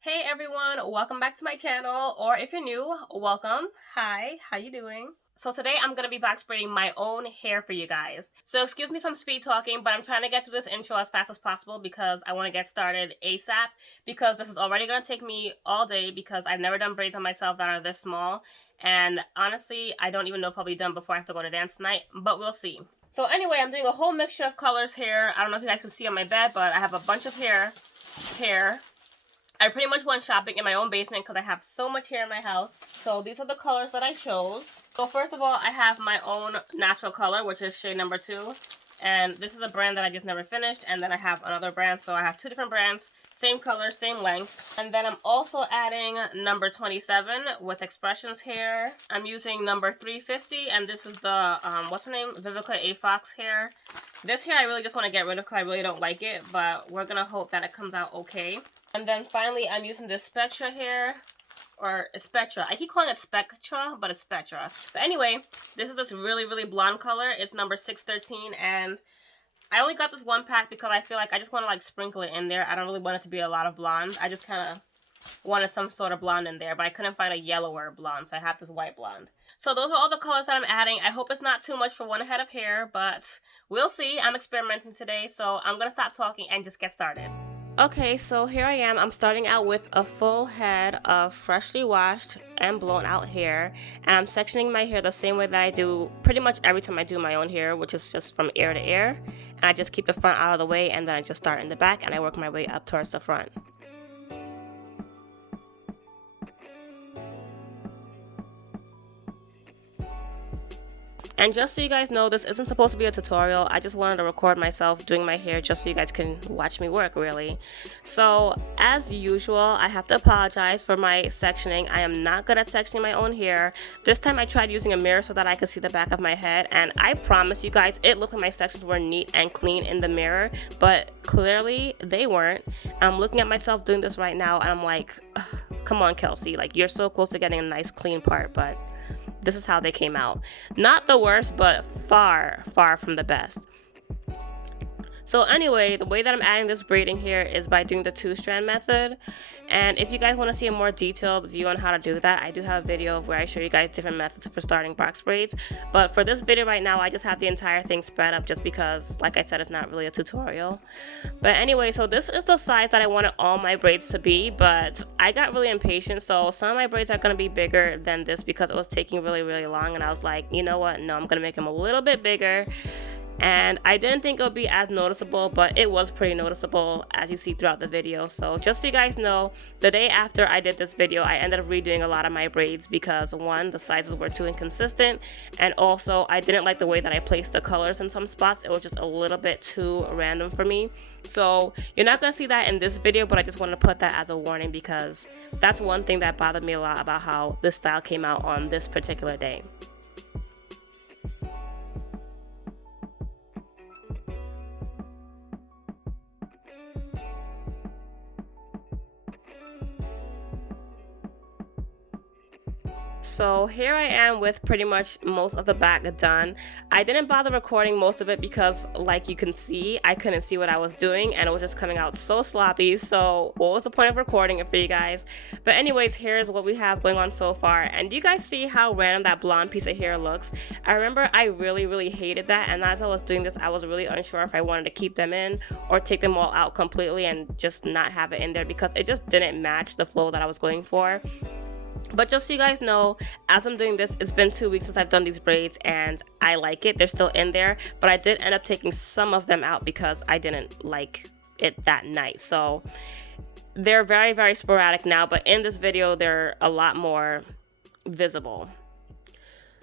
Hey everyone, welcome back to my channel, or if you're new, welcome. Hi, how you doing? So today I'm going to be box braiding my own hair for you guys. So excuse me if I'm speed talking, but I'm trying to get through this intro as fast as possible because I want to get started ASAP, because this is already going to take me all day because I've never done braids on myself that are this small, and honestly, I don't even know if I'll be done before I have to go to dance tonight, but we'll see. So anyway, I'm doing a whole mixture of colors here. I don't know if you guys can see on my bed, but I have a bunch of hair. I pretty much went shopping in my own basement because I have so much hair in my house. So these are the colors that I chose. So first of all, I have my own natural color, which is shade number 2. And this is a brand that I just never finished. And then I have another brand. So I have 2 different brands, same color, same length. And then I'm also adding number 27 with Expressions hair. I'm using number 350. And this is the, what's her name? Vivica A. Fox hair. This hair I really just want to get rid of because I really don't like it. But we're going to hope that it comes out okay. And then finally, I'm using this Spectra here, or Spectra. I keep calling it Spectra, but it's Spectra. But anyway, this is this really, really blonde color. It's number 613, and I only got this one pack because I feel like I just want to like sprinkle it in there. I don't really want it to be a lot of blonde. I just kind of wanted some sort of blonde in there, but I couldn't find a yellower blonde, so I have this white blonde. So those are all the colors that I'm adding. I hope it's not too much for one head of hair, but we'll see. I'm experimenting today, so I'm going to stop talking and just get started. Okay, so here I am. I'm starting out with a full head of freshly washed and blown out hair, and I'm sectioning my hair the same way that I do pretty much every time I do my own hair, which is just from ear to ear. And I just keep the front out of the way, and then I just start in the back and I work my way up towards the front. And just so you guys know, this isn't supposed to be a tutorial. I just wanted to record myself doing my hair just so you guys can watch me work, really. So, as usual, I have to apologize for my sectioning. I am not good at sectioning my own hair. This time I tried using a mirror so that I could see the back of my head, and I promise you guys, it looked like my sections were neat and clean in the mirror, but clearly they weren't. I'm looking at myself doing this right now, and I'm like, come on, Kelsey, like, you're so close to getting a nice clean part, but this is how they came out. Not the worst, but far, far from the best. So anyway, the way that I'm adding this braiding here is by doing the 2-strand method. And if you guys want to see a more detailed view on how to do that, I do have a video where I show you guys different methods for starting box braids. But for this video right now, I just have the entire thing spread up just because, like I said, it's not really a tutorial. But anyway, so this is the size that I wanted all my braids to be, but I got really impatient. So some of my braids are going to be bigger than this because it was taking really, really long. And I was like, you know what? No, I'm going to make them a little bit bigger. And I didn't think it would be as noticeable, but it was pretty noticeable as you see throughout the video. So just so you guys know, the day after I did this video, I ended up redoing a lot of my braids because, one, the sizes were too inconsistent, and also I didn't like the way that I placed the colors in some spots. It was just a little bit too random for me. So you're not going to see that in this video, but I just wanted to put that as a warning because that's one thing that bothered me a lot about how this style came out on this particular day. So here I am with pretty much most of the back done. I didn't bother recording most of it because, like you can see, I couldn't see what I was doing and it was just coming out so sloppy. So what was the point of recording it for you guys? But anyways, here's what we have going on so far. And do you guys see how random that blonde piece of hair looks? I remember I really, really hated that, and as I was doing this, I was really unsure if I wanted to keep them in or take them all out completely and just not have it in there because it just didn't match the flow that I was going for. But just so you guys know, as I'm doing this, it's been 2 weeks since I've done these braids and I like it. They're still in there, but I did end up taking some of them out because I didn't like it that night. So they're very, very sporadic now, but in this video, they're a lot more visible.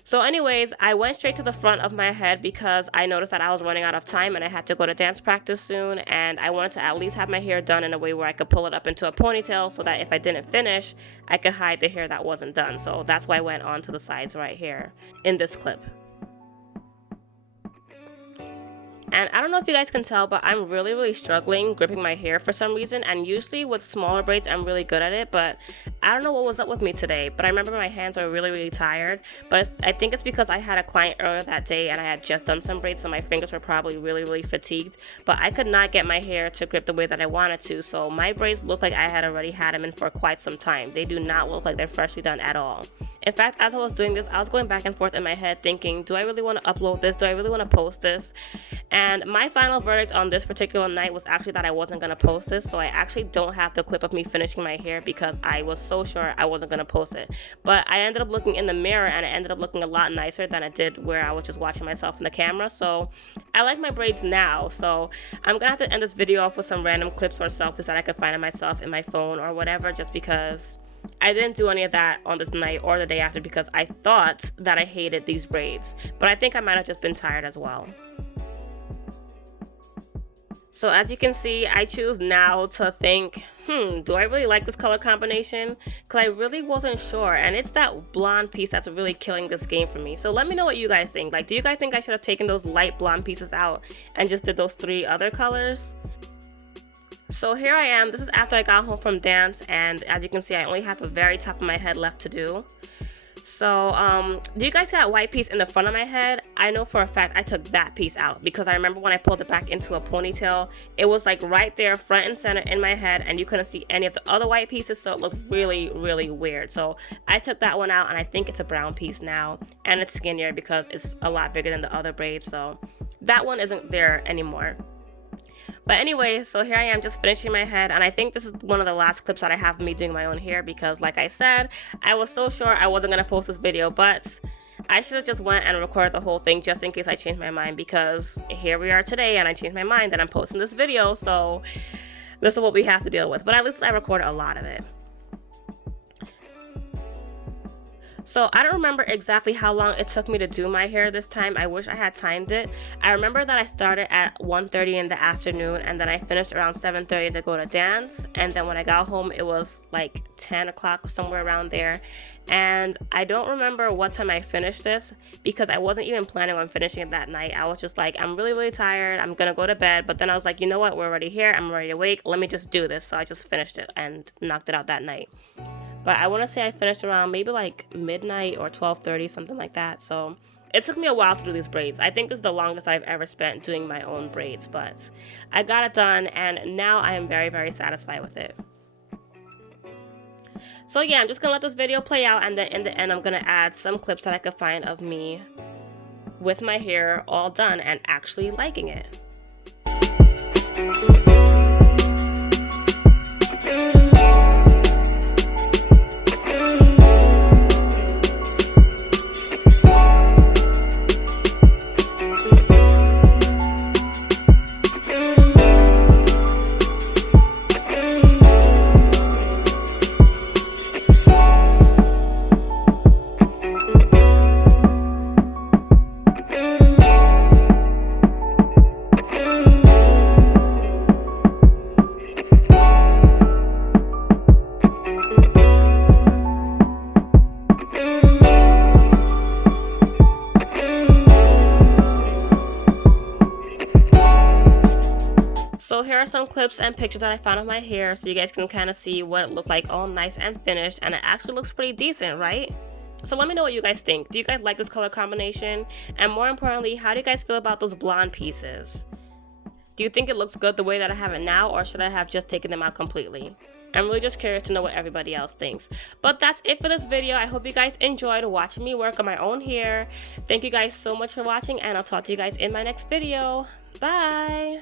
So anyways, I went straight to the front of my head because I noticed that I was running out of time and I had to go to dance practice soon, and I wanted to at least have my hair done in a way where I could pull it up into a ponytail so that if I didn't finish, I could hide the hair that wasn't done. So that's why I went on to the sides right here in this clip. And I don't know if you guys can tell, but I'm really struggling gripping my hair for some reason. And usually with smaller braids, I'm really good at it, but I don't know what was up with me today. But I remember my hands were really tired. But I think it's because I had a client earlier that day and I had just done some braids, so my fingers were probably really fatigued. But I could not get my hair to grip the way that I wanted to, so my braids look like I had already had them in for quite some time. They do not look like they're freshly done at all. In fact, as I was doing this, I was going back and forth in my head thinking, do I really want to upload this? Do I really want to post this? And my final verdict on this particular night was actually that I wasn't going to post this. So I actually don't have the clip of me finishing my hair because I was so sure I wasn't going to post it. But I ended up looking in the mirror and it ended up looking a lot nicer than it did where I was just watching myself in the camera. So I like my braids now. So I'm going to have to end this video off with some random clips or selfies that I could find of myself in my phone or whatever, just because I didn't do any of that on this night or the day after because I thought that I hated these braids, but I think I might have just been tired as well. So as you can see, I choose now to think, do I really like this color combination? Because I really wasn't sure, and it's that blonde piece that's really killing this game for me. So let me know what you guys think. Like, do you guys think I should have taken those light blonde pieces out and just did those 3 other colors? So here I am. This is after I got home from dance, and as you can see, I only have the very top of my head left to do. So do you guys see that white piece in the front of my head? I know for a fact I took that piece out because I remember when I pulled it back into a ponytail, it was like right there front and center in my head, and you couldn't see any of the other white pieces, so it looked really weird. So I took that one out, and I think it's a brown piece now, and it's skinnier because it's a lot bigger than the other braids, so that one isn't there anymore. But anyway, so here I am just finishing my head, and I think this is one of the last clips that I have of me doing my own hair because, like I said, I was so sure I wasn't going to post this video, but I should have just went and recorded the whole thing just in case I changed my mind, because here we are today and I changed my mind and I'm posting this video, so this is what we have to deal with. But at least I recorded a lot of it. So I don't remember exactly how long it took me to do my hair this time. I wish I had timed it. I remember that I started at 1:30 in the afternoon, and then I finished around 7:30 to go to dance, and then when I got home it was like 10 o'clock, somewhere around there. And I don't remember what time I finished this because I wasn't even planning on finishing it that night. I was just like, I'm really tired, I'm gonna go to bed. But then I was like, you know what, we're already here, I'm already awake, let me just do this. So I just finished it and knocked it out that night. But I want to say I finished around maybe like midnight or 12:30, something like that. So it took me a while to do these braids. I think this is the longest I've ever spent doing my own braids, but I got it done and now I am very satisfied with it. So yeah, I'm just gonna let this video play out, and then in the end I'm gonna add some clips that I could find of me with my hair all done and actually liking it. So here are some clips and pictures that I found of my hair so you guys can kind of see what it looked like all nice and finished, and it actually looks pretty decent, right? So let me know what you guys think. Do you guys like this color combination? And more importantly, how do you guys feel about those blonde pieces? Do you think it looks good the way that I have it now, or should I have just taken them out completely? I'm really just curious to know what everybody else thinks. But that's it for this video. I hope you guys enjoyed watching me work on my own hair. Thank you guys so much for watching, and I'll talk to you guys in my next video. Bye!